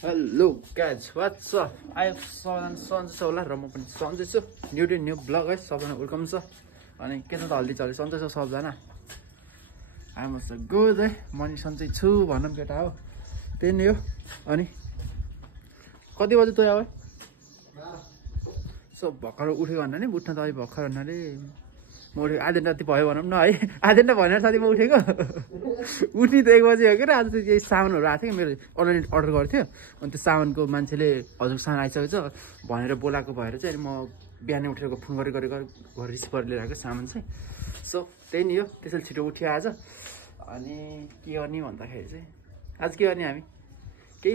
Hello guys, what's up? I have Sanjay होला र म पनि सन्जय छु न्यू डे न्यू ब्लग है सबैजना वेलकम छ अनि के छ त हल्दी चल्यो सन्जय छ सबजना आइ एम सो गुड है म नि सन्जय छु भनौँ केटा हो त्यही नै हो अनि कति बजे तँ आयो सो भर्खर उठ्यो भन्दा नि उठ्न त अहिले भर्खर भन्नाले म उठेको आधा राति भयो भनौँ न है आधा घन्टा भनेर साथी म उठेको उठ्ने त 1 बजे हो क्या आज त यही सामानहरू आएको थियो मेरो अनलाइन अर्डर गरेको थियो अनि त्यो सामानको मान्छेले हजुर सामान आइसकेको छ भनेर बोलाएको भएर चाहिँ अनि म बिहानै उठेको फोन गरेर रिसिभ गरेर लिएर आएको सामान चाहिँ सो त्यही नि हो त्यसैले छिटो उठ्यो आज अनि के गर्ने भन्दाखेरि चाहिँ आज के गर्ने हामी केही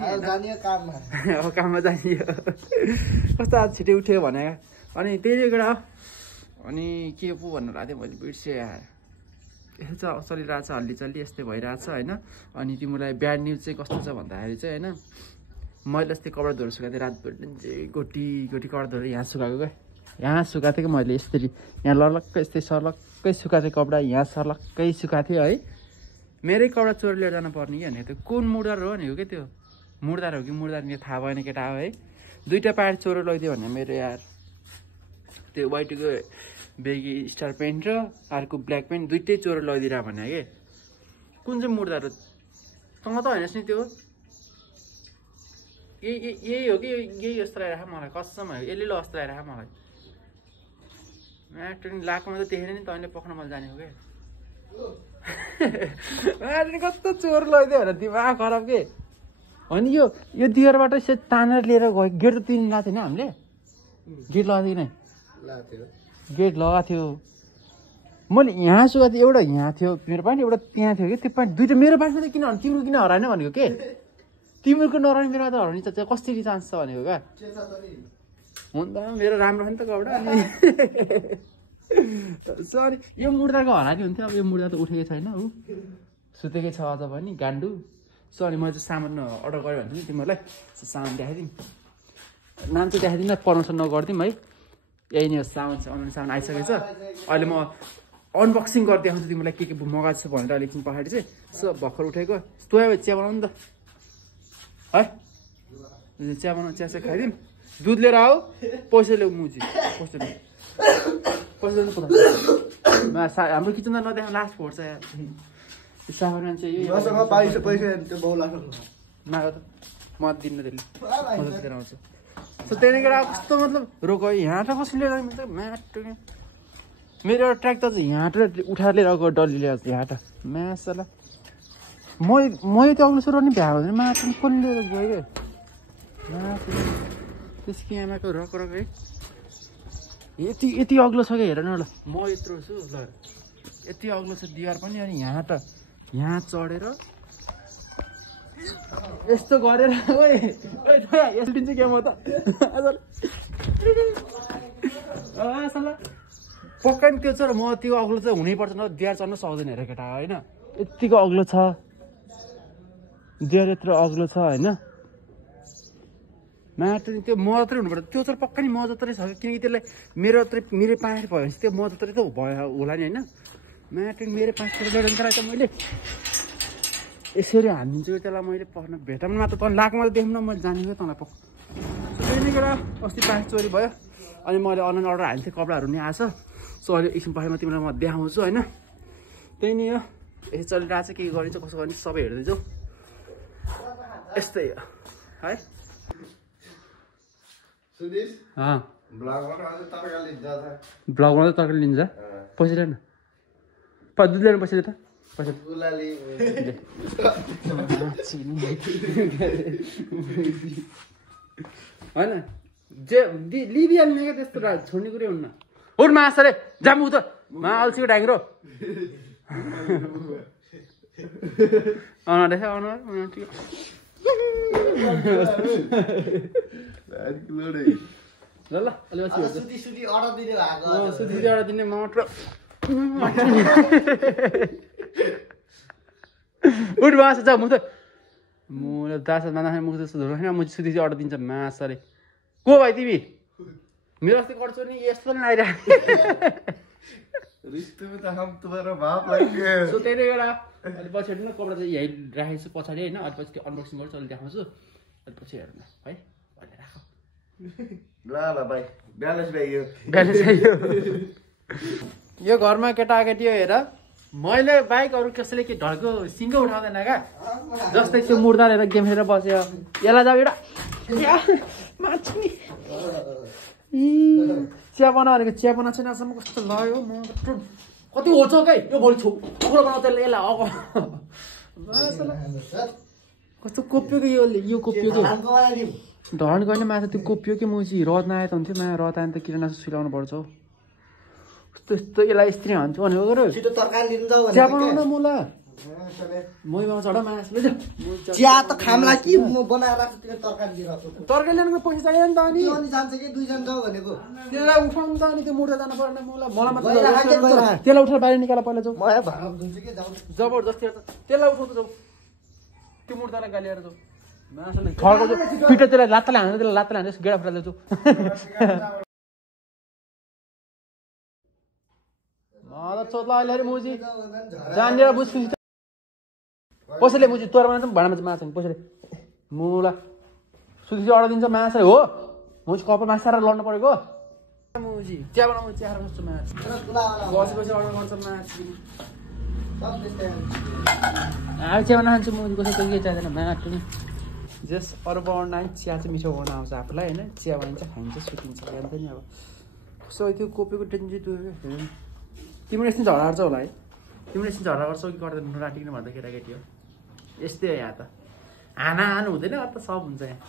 अब काममा जाने कस्तो आज छिटो उठ्यो भने अनि त्यही एउटा अनि के पो भन्नु लाग्यो थिएँ मैले बिर्सेँ यसो चलिरहेछ हल्ली यस्तै भइरहेछ होइन अनि तिमीलाई ब्याड न्युज चाहिँ कस्तो छ भन्दाखेरि चाहिँ होइन मैले अस्ति कपडा धोएर सुकाएको थिएँ रातभरि चाहिँ गोटी कपडा धोएर यहाँ सुकाएको क्या यहाँ सुकाएको थिएँ कि मैले यसरी यहाँ ललक्कै यस्तै सर्लक्कै सुकाएको थिएँ कपडा यहाँ सर्लक्कै सुकाएको थिएँ है मेरै कपडा चोर लिएर जानु पर्ने कि भनेको त्यो कुन मुर्दार हो नि हो कि त्यो मुर्दार हो कि मुर्दार नि थाहा भएन केटा हो है 2टा प्यान्ट चोर लैदियो भने मेरो यार त्यो वाइटको बेगी स्टार पेन्ट र अर्को ब्ल्याक पेन्ट 2टै चोर लैदिएर भने के कुन चाहिँ मुर्दार हो तँ त हैनस् नि त्यो यही हो कि यही जस्तो लगाइराख मलाई कसम हो यसले जस्तो लगाइराख मलाई म्याट्रिन लाखमा त देखेर नि तैँले पक्न मैले जानेको क्या म्याट्रिन कस्तो चोर लैदियो भने दिमाग खराब के अनि यो दिगरबाट यसो तानेर लिएर गयो गेट त तिन लाएको थिएन हामीले गेट लगाएको थिएन गेट लगाएको थियो मैले यहाँ सुकाएको थिएँ एउटा यहाँ थियो मेरो प्यान्ट एउटा त्यहाँ थियो कि त्यो प्यान्ट 2टा मेरो प्यान्टमा त किन तिम्रो किन हराएन भनेको के तिमीहरूको नराउने मेरो त हराउने चाहिँ कसरी चान्स छ भनेको क्या हुन त मेरो राम्रो हो नि त कपडा अनि सरी यो मुर्दाको हराएको हुन्थ्यो अब यो मुर्दा त उठेकै छैन ऊ सुतेकै छ अझ पनि गान्डु सो अनि मैले चाहिँ सामान अर्डर गरेँ भने चाहिँ तिमीहरूलाई सामान देखाइदिउँ नाम चाहिँ देखाइदिउँ प्रमोसन नगरिदिउँ है यही नै हो सामान चाहिँ अनलाइन सामान आइसकेको छ अहिले म अनबक्सिङ गर्दै आउँछु तिमीलाई के मगाएको छु भनेर लेख्नु पछाडि चाहिँ सो भर्खर उठेको तँ चिया बनाउनु नि त है चिया बनाउनु चिया चाहिँ खाइदिउँ दुध लिएर आऊ पैसा ल्याऊ मुजी पैसा हाम्रो किचनमा नदेखा लास्ट फोर्छ यार त्यो सामान मान्छे माग त म दिन्न त्यसले लिएर आउँछु सो त्यहाँदेखि कस्तो मतलब रोक यहाँ त कसरी लिएर मिल्छ म्याट मेरो एउटा ट्र्याक त यहाँ उठाएर लिएर आएको डल्ली लिएर यहाँ त म्यासला मैले त्यो अग्लो सुरु नि भ्या हुँदैन माटो कसले लिएर गयो क्या त्यसको यहाँको रक है यति अग्लो छ क्या हेर न ल म यत्रो छु ल यति अग्लो छ दिवार पनि अनि यहाँ त यहाँ चढेर यस्तो गरेर यस्तो दिन्छु क्या म त पक्का नि त्यो छ र म त्यो अग्लो चाहिँ हुनैपर्छ न दिवार चढ्नु सक्दैन हेर केटा होइन यत्तिको अग्लो छ दिवार यत्रो अग्लो छ होइन माटो त्यो म जत्रै हुनुपर्छ त्यो चाहिँ पक्का नि म जत्रै छ किनकि त्यसलाई मेरो पाँच भयो भने चाहिँ त्यो म जत्रै त भयो होला नि होइन माटो मेरो 5 लिएर त मैले यसरी हानिदिन्छु त्यसलाई मैले पक्न भेटाउनु मात्र तँ लाखमा त देख्नु न मैले जानेको तँलाई पक्क त्यही नै कुरा अस्ति प्यान्ट चोरी भयो अनि मैले अनलाइन अर्डर हालेको थिएँ कपडाहरू नि आएछ सो अहिले एकछिन पछि म तिमीलाई म देखाउँछु होइन त्यही नै हो यसो चलिरहेको छ के गरिन्छ कसो गर्ने सबै हेर्दै जाऊ यस्तै हो है ब्लगमा त तरकारी लिन्छ पैसा ल्याउन दुध ल्याउनु पैसा त पैसा होइन जे लिइहाल्ने क्या त्यस्तो छोड्ने कुरै हुन्न उठ मास रे जामु त मा अल्छीको ढाङ्ग्रो अनुहार देख अनुहार ल ल सुती अर्डर दिने मात्र उठ मास जा म त दास मान्छे मुख जस्तो धुलो छैन म सुती चाहिँ अर्डर दिन्छ मास अरे को भाइ तिमी मेरो अस्ति गर्छु नि यस्तो पनि आइरहेको सो त्यही नै एउटा अहिले पछि न कपडा चाहिँ यहीँ राखेको छु पछाडि होइन अहिले पछि त्यो अनबक्सिङ गर्छु अहिले देखाउँछु पछि हेरौँ न है भन्ने राख ल ल भाइ ब्यालेन्स भइयो यो घरमा केटाकेटी हेर मैले बाइक अरू कसैले के ढल्को सिङ्गो उठाउँदैन क्या जस्तै त्यो मुर्दा लिएर गेम खेलेर बस्यो यसलाई जाऊ एउटा चिया बनायो भनेको चिया बनाएको छैन आजसम्म कस्तो लयो म कति ओर्छ क्या यो भोलि छोरा बनाउँछ त्यसले यसलाई कस्तो कोप्यो कि यो कोप्यो कि ढल गर्ने माछा त्यो कोप्यो कि मुजी रद नआए त हुन्थ्यो माया रद आयो भने त किरानासो सिलाउनु पर्छ हौ त्यस्तो यसलाई स्त्री हान्छु भनेको चिया बनाउन मुला मैमा चढ मासु चिया त खामला कि म बनाएर राख्छु त्यो तरकारी लिएर तरकारी ल्याउनुको पैसा चाहियो नि त अनि जान्छ कि 2 जना जाऊ भनेको त्यसलाई उठाउनु त अनि त्यो मुर्दा जानु पर्ने मुला मलाई मात्र त्यसलाई उठाएर बाहिर निकाल पहिला जाऊ म भाडा दिन्छु कि जाऊ जबरजस्ती त्यसलाई उठाउँदा जाऊ त्यो मुर्दालाई गालिएर जाऊ मासुले खड्को पिठो त्यसलाई लात्ताले हान्नु त्यसलाई लात्ताले हान्नु गेडा फुटाले जाऊ मलाई चोत्ला अहिले मुजी जानेर बुझ्छु कसैले मुजी तोर मान्छ भाँडामा चाहिँ माछा कसैले मुला सुखी चाहिँ अर्डर दिन्छ माछा हो मुजी कपाल माछा लड्नु परेको मुजी चिया बनाउनु चिया कस्तो माछा बसी बसी अर्डर गर्छ माछा चिया बनाउनु खान्छु मुजी कसै के चाहिँदैन माटो नि जस अरू बनाउनु आयो चिया चाहिँ मिठो बनाउनु आउँछ आफूलाई होइन चिया बनाइन्छ खाइन्छ सुतिन्छ जान्छ नि अब कस्तो त्यो कोपीको टेन्सन त्यो तिम्रो यस्तो झगडा गर्छौ होला है तिम्रो यस्तो झगडा गर्छौ कि गर्दैन नराटिकन भन्दा केटाकेटी हो यस्तै हो यहाँ त हानाहान हुँदैन त सब हुन्छ यहाँ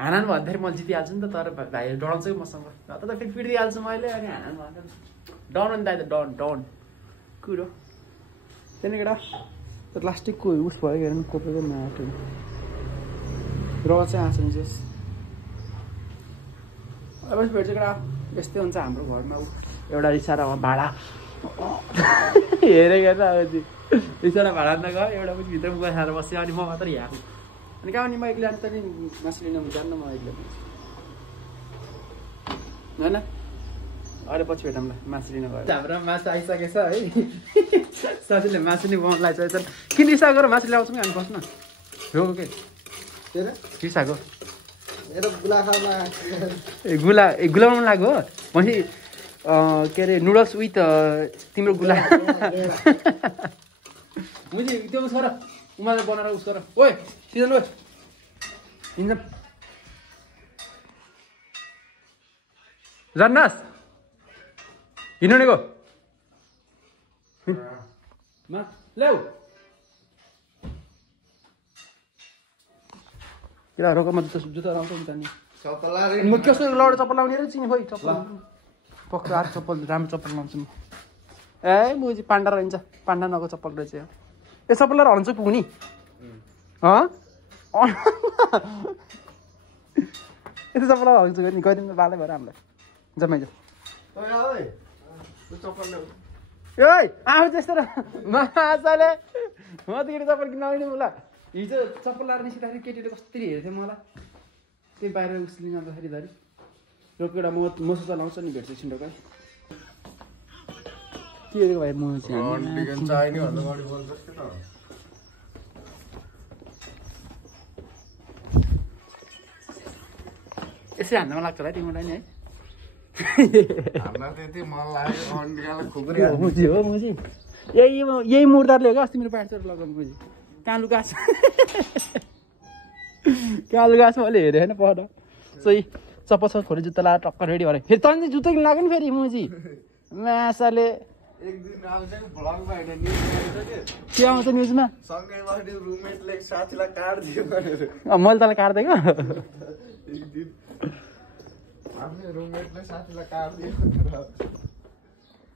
हानाहान भन्दाखेरि म जितिहाल्छु नि त तर भाइले डराउँछ कि मसँग त फेरि पिटिदिइहाल्छु मैले अनि हानाहान भन्दा डन नि दाइ त डन डन कुरो त्यहाँदेखि केटा प्लास्टिकको उस भयो हेर नि कोपेको माटो र चाहिँ आँसु नि जस अब भेट्छ केटा यस्तै हुन्छ हाम्रो घरमा एउटा रिसाएर भाडा हेरेको त अब रिसाएर भाडा नगयो एउटा पनि भित्र मुख खाएर बस्यो अनि म मात्रै हेर्नु अनि कहाँ नि म एक्लै त नि मासु लिन जान्न म एक्लै होइन अहिले पछि भेटौँ ल मासु लिन गयो हाम्रो मासु आइसकेछ है साथीले मासु नि बनाउनु लाग्छ किन रिसा गरेर मासु ल्याउँछौँ हामी बस्न हो के रिसाको गुला बनाउनु लाग्यो हो भने के अरे नुडल्स विथ तिम्रो गुला मुझे त्यो उस गर उमाले बनाएर उस गर ओए सिजन ओए हिँड्छ जान्नास् हिँड्नु नि गो ल्याउ किन रोकमा जुत्ता लाउँछ नि त नि म कस्तो लड चप्पल लाउने र चिनी खोइ चप्पल पक्का आठ चप्पल राम्रो चप्पल लाउँछु म ए मुजी पाण्डा रहन्छ पाण्डा नको चप्पल रहेछ यो चप्पल हन्छ पुग्ने यस्तो चप्पल हन्छ नि गरिदिनु बालै भएर हामीलाई जमाइज ए आफू त्यस्तो र माछाले म त केटी चप्पल किन्न आउने होला हिजो चप्पल लाएर निस्किँदाखेरि केटीले कस्तरी हेर्थ्यो मलाई त्यही बाहिर उस्लिन जाँदाखेरि धरि यो एउटा मसो चलाउँछ नि भेट्छ छिन्डोकै के हेरेको भाइ म यसै हान्न मन लाग्छ होला तिमीलाई नि है मुजी हो मुजी यही मुर्दारले हो क्या अस्ति मेरो पाँच लगाउनु मुजी कालु गाछ कालु गाछ मैले हेरेँ होइन पढ सही चप्पल सब खोले जुत्ता लगाएर टक्क रेडी भरे फेरि तँ जुत्ता किन लाग्यो नि फेरि मुजी मासाले के आउँछ न्युजमा मैले तँलाई काट्दिएको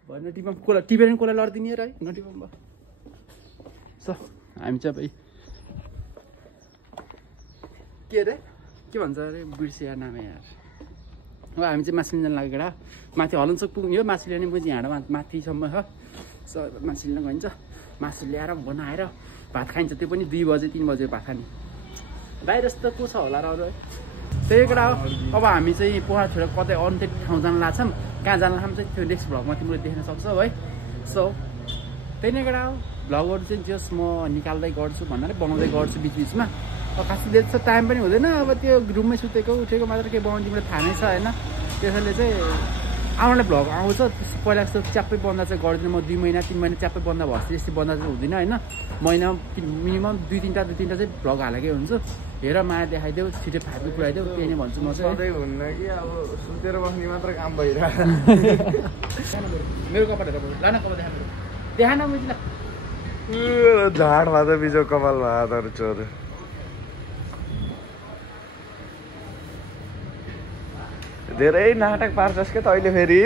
भएन टिपमा कोला टिपेर कोला लडिदिने है नटिपमा सो हामी चाहिँ भाइ के अरे के भन्छ अरे बिर्सिया नाम यार अब हामी चाहिँ मासु लिन लाग्यो केटा माथि हलनचोक पुग्यो मासु ल्याउने बुझी हाँडो माथिसम्म छ सो मासु लिन गइन्छ मासु ल्याएर बनाएर भात खाइन्छ त्यो पनि 2 बजे 3 बजे भात खाने बाहिर जस्तो को छ होला र अरू है त्यही केटा हो अब हामी चाहिँ पोखरा छोडेर कतै अन्त्य ठाउँ जान लाग्छौँ कहाँ जान लाग्छौँ चाहिँ त्यो नेक्स्ट भ्लगमा तिमीले देख्न सक्छौ है सो त्यही नै केटा हो भ्लगहरू चाहिँ जस म निकाल्दै गर्छु भन्नाले बनाउँदै गर्छु बिचबिचमा खासै त्यस्तो टाइम पनि हुँदैन अब त्यो रुममै सुतेको उठेको मात्र केही बनाउनु तिमीलाई थाहा नै छ होइन त्यसैले चाहिँ आउनलाई भ्लग आउँछ पहिला जस्तो च्याप्पै बन्द चाहिँ गर्दिनँ म 2 महिना 3 महिना च्याप्पै बन्द भएपछि यस्तै बन्द चाहिँ हुँदिनँ होइन महिना मिनिमम 2-3टा चाहिँ भ्लग हालेकै हुन्छु हेर माया देखाइदेऊ छिटो फाइदो पुऱ्याइदेऊ त्यही नै भन्छु म चाहिँ सधैँ हुन्न कि अब सुतेर बस्ने मात्र काम भइरहेको मेरो कपाल हेर ल न कपाल देखान बुझ्न झाडमा त बिजो कपालमा हातहरू चोर धेरै नाटक पार्छस् के त अहिले फेरि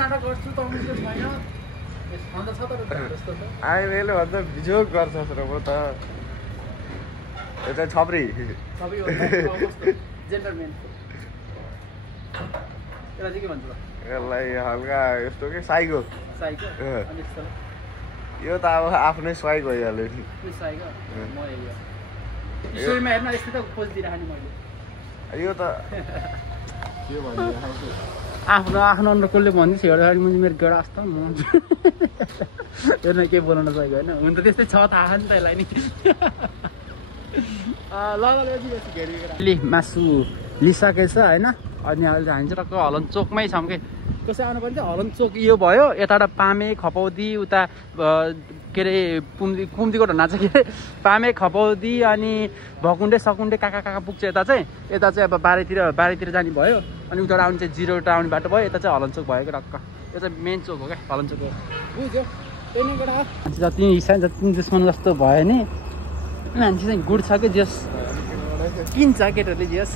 नाटक गर्छु त छैन आइले भन्दा बिजोग गर्छस् र म त यो चाहिँ छपरी यसलाई हल्का यस्तो के साइको यो त अब आफ्नै स्वाइक भइहाल्यो नि यो त के भन्नु आफ्नो अनुकूलले भनिदिन्छ हेर्दाखेरि मैले मेरो गेडा जस्तो म हेर्न केही बोलाउन सकेको होइन हुन त त्यस्तै छ थाहा नि त यसलाई नि ल मासु लिइसकेछ होइन अनि अहिले हामी चाहिँ टक्क हलन चोकमै छौँ कि कसै आउनु पर्ने हलन चोक यो भयो यताबाट पामे खपौदी उता के अरे कुम्दीको ढन्ना चाहिँ के अरे पामे खपौदी अनि भकुन्डे सकुन्डे काका पुग्छ यता चाहिँ अब बारीतिर जाने भयो अनि उताबाट आउने चाहिँ 0 आउने बाटो भयो यता चाहिँ हलन चोक भयो क्या टक्क यो चाहिँ मेन चोक हो क्या हलन चोक हो बुझ्यो त्यही नै केटा जति हिसाब जति दुश्मन जस्तो भयो नि मान्छे चाहिँ गुड छ कि जस किन्छ केटाहरूले जस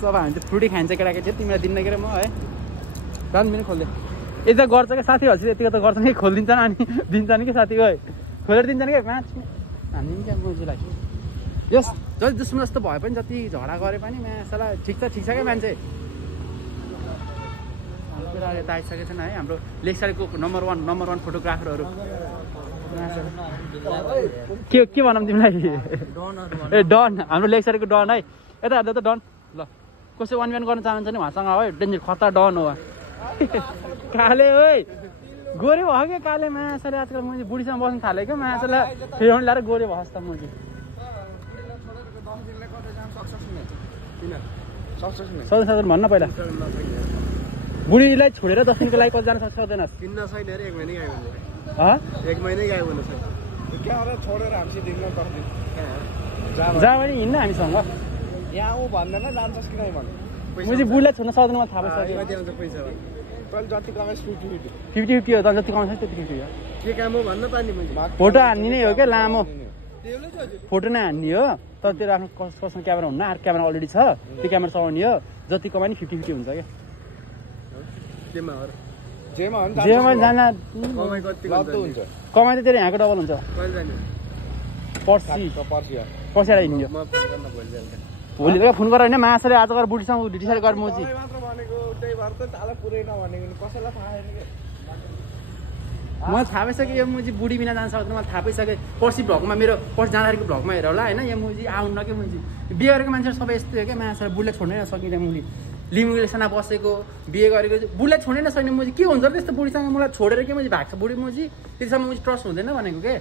सब हामी चाहिँ फ्रुटी खान्छ केटाकेटी तिमीलाई दिन्न के म है झन् पनि खोल्दै यता गर्छ क्या साथीहरू चाहिँ यतिको त गर्छ नि खोलिदिन्छ अनि दिन्छ नि कि साथी है खोलेर दिन्छ नि क्या म्याच हानिदिनु क्या मुजुलाई यस जति दुश्मन जस्तो भए पनि जति झगडा गरे पनि म्यासलाई ठिक छ क्या मान्छे केटाले त आइसकेको छैन है हाम्रो लेकसारीको नम्बर 1 फोटोग्राफरहरू के भनौँ तिमीलाई ए डन हाम्रो लेकसारीको डन है यता हेर्दा त डन ल कसै 1v1 गर्न चाहन्छ नि उहाँसँग है डेन्जर खतरा डन हो काले ओइ गोरे भयो क्या काले माछाले आजकल मैले बुढीसँग बस्नु थालेँ क्या माछालाई फेरि ल्याएर गोरे भएछ त मैले सक्दैन भन्न पहिला बुढीलाई छोडेर 10 दिनको लागि कति जान सक्दैन किन्न छैन अरे 1 महिनै गायो भने 1 महिनै गायो भने छैन क्या होला छोडेर हामी दिनमा पर्ने जहाँ पनि हिँड्न हामीसँग यहाँ ऊ भन्दैन जान्छस् कि नै भन्नु मैले बुढीलाई छोड्न सक्दैन म थाहा भइसक्यो पैसा तैँले जति कमाइस् 50-50 हो त जति कमाउँछ त्यति 50 हो के काम हो भन्न पानी मैले फोटो हान्ने नै हो क्या लामो फोटो नै हान्ने हो तर तेरो आफ्नो कससँग क्यामेरा हुन्न अर्को क्यामेरा अलरेडी छ त्यो क्यामेरा चलाउने हो जति कमाइ नि 50-50 हुन्छ क्या जेमा जाना कमाइ त तेरो यहाँको डबल हुन्छ पर्सि आएर हिँड्यो भोलि बेलुका फोन गरेर होइन माछाले आज गएर बुढीसँग डिसाइड गरेर मोजी मलाई थाहा भइसक्यो यो मुजी बुढी बिना जान सक्दैन मलाई थाहा भइसक्यो पर्सि भ्लगमा मेरो पर्सि जाँदाखेरिको भ्लगमा हेर होला होइन यो मुजी आउनु कि मुजी बिहे गरेको मान्छेहरू सबै यस्तै हो क्या माछाले बुढीलाई छोड्नै नसकिने मुली लिमुलेसँग बसेको बिहे गरेको बुढीलाई छोड्नै नसक्ने मुजी के हुन्छ त्यस्तो बुढीसँग मलाई छोडेर के मुजी भाग्छ बुढी मुजी त्यतिसम्म मुजी ट्रस्ट हुँदैन भनेको के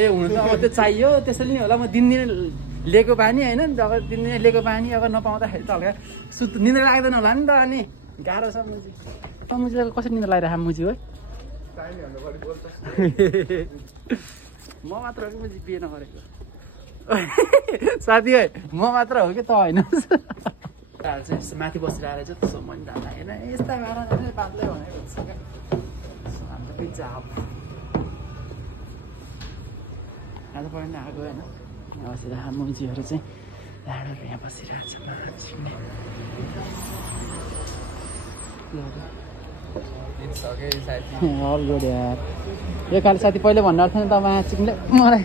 ए हुनु त अब त्यो चाहियो त्यसैले नि होला म दिनदिनै लिएको बानी होइन अगर दिनदिनै लिएको बानी अगर नपाउँदाखेरि त हल्का निन्द्रा लाग्दैन होला नि त अनि गाह्रो छ मुजी मुजीलाई कसरी निन्द्रा लगाइरहेको मुजी है म मात्र हो कि मुजी बिहे नगरेको साथी है म मात्र हो कि त होइन चाहिँ माथि बसेर आएर चाहिँ त्यसो मन जाँदा होइन यस्ता गाह्रो बातले भनेको हुन्छ क्या हाम्रो पिज्जा आज पढ्न आएको होइन बसेर मुजीहरू चाहिँ लाडोहरू यहाँ बसिरहेको छ यो खालि साथी पहिले भन्नु थियो नि त चिक्ने मलाई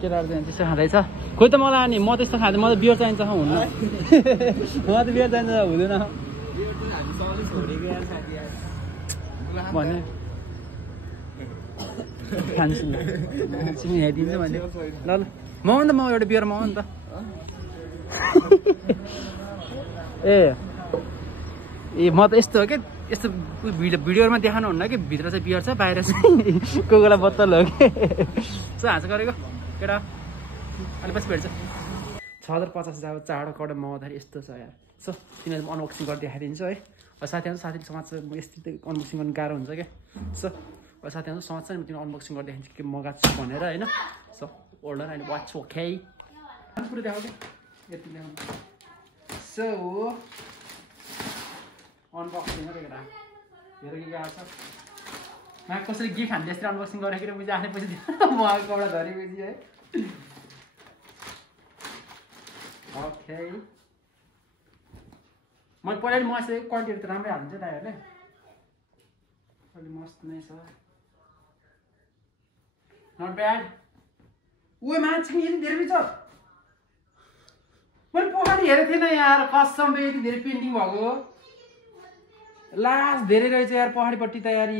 केटाहरू चाहिँ त्यस्तो खाँदैछ खोइ त मलाई अनि म त्यस्तो खाँदैन म त बियर चाहिन्छ हुन्न म त बियर चाहिन्छ हुँदैन भने खान्छु चिनी हेरिदिन्छ मैले ल ल म त म एउटा बियर मगाउ नि त ए म त यस्तो हो कि यस्तो भिडियोमा देखाउनुहुन्न कि भित्र चाहिँ बियर छ बाहिर चाहिँ कोही बेला बत्तल हो कि सो हाँस गरेको केटा अलि पछि भेट्छ 6050 जाब चाँडो कडा मगाउँदाखेरि यस्तो छ यार सो तिनीहरू अनबक्सिङ गरेर देखाइदिन्छु है साथीले समाज म यस्तै अनबक्सिङ गर्नु गाह्रो हुन्छ क्या सो साथीहरू समाज चाहिँ तिनीहरू अनबक्सिङ गरेर देखाइदिन्छु के मगाएको छु भनेर होइन so older and watch okay पुरै देखाउ कि यति देखाउनु सो अनबक्सिङ हो केटा हेर के गएको छ मा कसरी के खान्छ यसरी अनबक्सिङ गरेर बुझी आफ्नै पछि मगाएको कपडा धरेपछि है ओके मैले पहिला मगाएको क्वालिटीहरू त राम्रै हाल्छ दाइहरूले अलि मस्त नै छ नट ब्याड ऊ मान्छे यति धेरै छ मैले पछाडि हेरेको थिएन यार कसम यति धेरै पेन्टिङ भएको लास्ट धेरै रहेछ यार पहाडीपट्टि त यार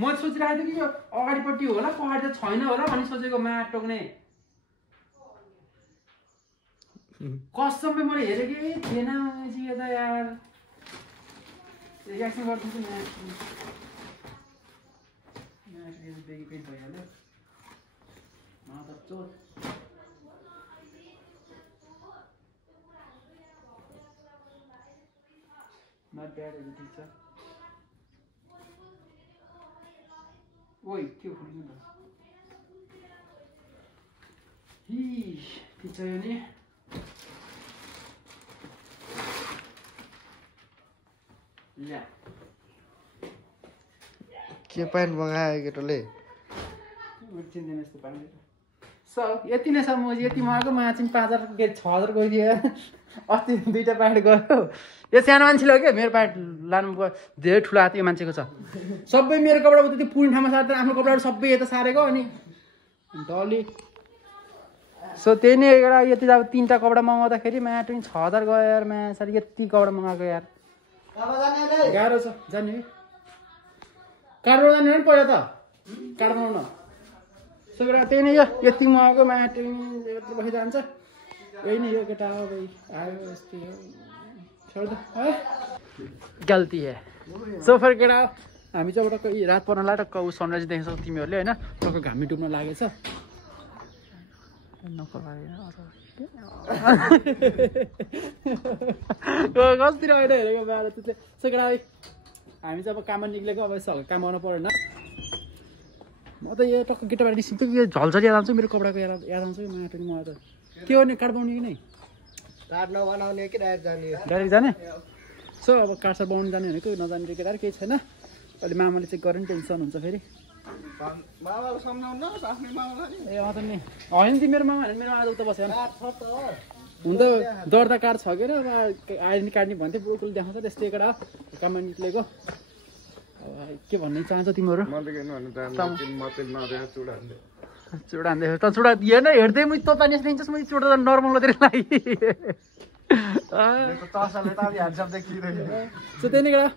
म सोचिरहेको थिएँ कि यो अगाडिपट्टि होला पहाडी त छैन होला भनी सोचेको माट टोक्ने कसम मैले हेरेकै थिएन यो त यार एकछिन गरिदिन्छु पेन्ट भइहाल्यो नट ब्याडहरू ठिक छ ओइ के खोल्नु त ठिक छ यो नि के प्यान्ट मगायो केटोले सो यति नै छ म यति मगाएको मलाई चाहिँ 5000 के 6000 गइदियो अस्ति 2टा प्यान्ट गयो यो सानो मान्छेले हो क्या मेरो प्यान्ट लानु धेरै ठुलो हात यो मान्छेको छ सबै मेरो कपडा उता त्यो पुर्ने ठाउँमा सार्दा आफ्नो कपडाहरू सबै यता सारेको अनि डली सो त्यही नै एउटा यति अब 3टा कपडा मगाउँदाखेरि म्याट 6000 गयो यार म्या सरी यति कपडा मगाएको यार गाह्रो छ जाने है काठ बनाउनु जाने पहिला त काठ बनाउन सो केटा त्यही नै यति मगाएको म्याट यत्रो बसी जान्छ यही नै यो केटा अब आयो यस्तै हो छोड है गल्ती है सो फिर केटा हामी चाहिँ टक्क रात पर्न लाग्यो टक्क ऊ सनराइज देख्न सक्छ तिमीहरूले होइन टक्क घामी डुब्न लागेछ कस्तिर होइन हेरेको बाह्र त्यसले सो केटा हामी चाहिँ अब काममा निक्लेको अब यसो काम आउनु परेन म त यो टक्क गेटबाट निस्किन्छु यो झल्झली याद आउँछ मेरो कपडाको याद आउँछ माटो म त के गर्ने काठ बनाउने कि नै काठ नबनाउने कि डाइरेक्ट जाने सो अब काठ बनाउनु जाने भनेको नजाने केटाहरू केही छैन अहिले मामाले चेक गरेर टेन्सन हुन्छ फेरि ए अँ त नि होइन नि मेरो मामा मेरो आज उता बसेन हुन त दर्दा कार्ड छ के अब आइडेन्टी कार्ड नि भन्थ्यो बुकुल देखाउँछ त्यस्तै केटा काममा निक्लेको अब के भन्ने चाहन्छ तिमीहरू चुडा हान्दै त चुडा हेर्न हेर्दै म तँ पानी देखिन्छस् म चुडा त नर्मल मात्रै लागि सो त्यही नै केटा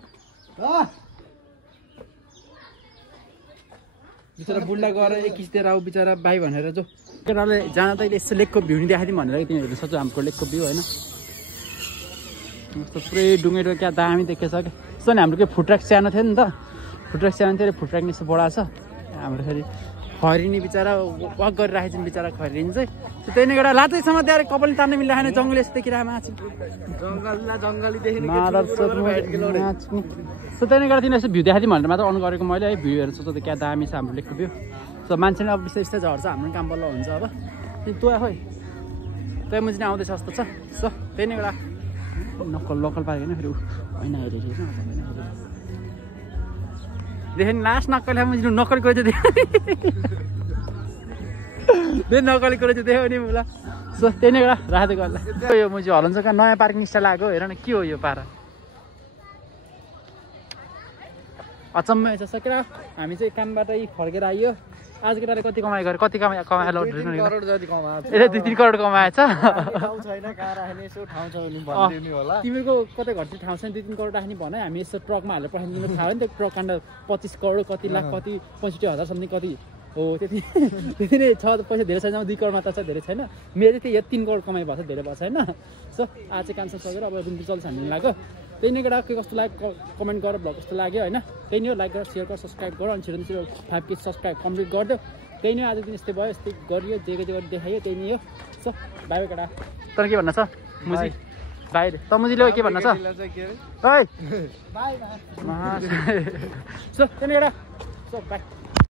बिचरा बुढ्ला गएर एक किस्तेर अब बिचरा भाइ भनेर जो केटाले जाँदा तैँले यसो लेकको भ्यू नि देखाइदिउँ भनेर तिमीहरूले सोध्छु हाम्रो लेकको भ्यू होइन यस्तो पुरै डुङ्गेरो क्या दामी देखेछ क्या सो नि हाम्रो के फुट्राक सानो थियो नि त फुट्राक सानो थियो फुट्राक निस्को बडा छ हाम्रो फेरि खरिनी बिचरा वाक गरिराखेको छ बिचरा खरिनी चाहिँ त्यही नै एउटा लातैसम्म त्यहाँ कपालले तान्नु मिल्दैन जङ्गल यस्तो देखिरहेको माछा सो त्यही नै गर्दा तिनीहरू यस्तो भ्यू देखाइदिउँ भनेर मात्र अन गरेको मैले है भ्यूहरू सोच्दा क्या दामी छ हाम्रो लेकको भ्यू सो मान्छेले अब बिस्तारै बिस्तारै झर्छ हाम्रो काम बल्ल हुन्छ अब तँ खोइ तँ म चाहिँ आउँदैछ जस्तो छ सो त्यही नै एउटा लोकल पार्क होइन फेरि होइन हेरेको देखेँ लास्ट नक्कली नक्कली कुरा चाहिँ देखेँ नक्कली कुरा चाहिँ देख्यो नि मलाई सो त्यही नै एउटा राखेको होला यो म चाहिँ हल्न्छ कहाँ नयाँ पार्किङ स्टाइल आएको हेर न के हो यो पारा अचम्मै छ सकेर हामी चाहिँ कामबाट फर्केर आइयो आज केटाले कति कमाइ गरे कति कमायो 2-3 करोड कमाएछ तिमीको कतै घरतिर ठाउँ छैन 2-3 करोड राख्ने भन हामी यसो ट्रकमा हालेर पठाइदिनु थाहा हो नि त्यो ट्रक काण्ड 25 करोड कति लाख कति 65,000 समथिङ कति हो त्यति नै छ पैसा धेरै छैन 2 करोड मात्र छ धेरै छैन मेरो चाहिँ 3 करोड कमाइ भएको छ धेरै भएको छैन सो आज चाहिँ काम सकेर अब रुम चल्छ हामी लाग्यो त्यही नै केटा के कस्तो लाग्यो कमेन्ट गरेर भ्लग कस्तो लाग्यो होइन त्यही नै हो लाइक गरेर सेयर गरेर सब्सक्राइब गर अनि छिटो 5K सब्सक्राइब कम्प्लिट गरिदियो त्यही नै आज दिन यस्तै भयो यस्तै गरियो जे गरी देखायो त्यही नै हो सो बाई बाई केटा तर के भन्न छ मुजी बाई त मुजीले के भन्न छ ओइ बाई सो त्यही नै केटा सो बाई